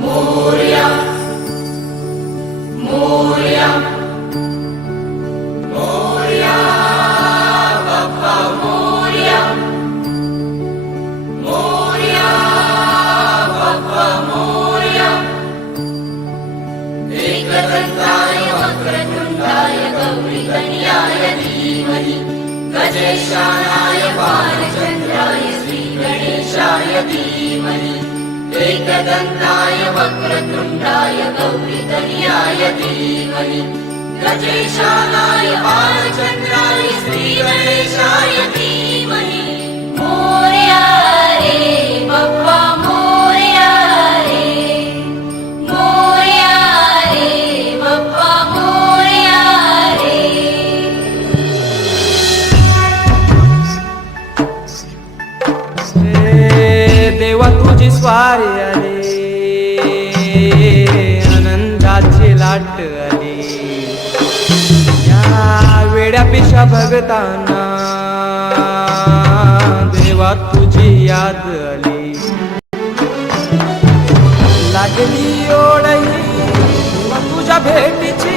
मोरया मोरया मोरया बाप्पा मोरया मोरया बाप्पा मोरया एकदंताय वक्रतुंडाय गौरीतनयाय धीमहि गजेशानाय बालचंद्राय श्रीगणेशाय धीमहि एकदंताय वक्रतुंडाय गौरीतनयाय धीमहि गजेशानाय बालचंद्राय श्रीगणेशाय धीमहि मोरया रे बाप्पा मोरया रे मोरया रे बाप्पा मोरया रे देवा तुझी स्वारी आली आनंदाची लाट आली या वेड्या पिशा भगतांना देवा तुझी याद आली लागली ओढही तुझ्या भेटीची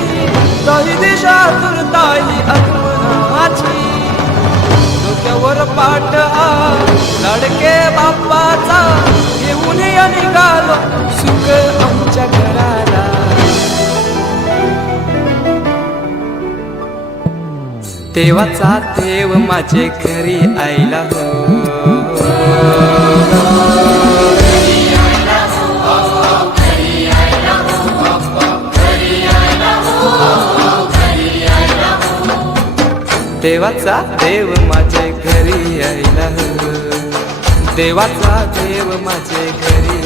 दही दिशा तुरताई आगमनाची डोक्यावर पाट लडके बाप्पाचा घेऊन निघालो सुख आमच्या घराला देवाचा देव माझे घरी आईला हो देवाचा देव माझे घरी आईला हो देवाचा देव माझे घरी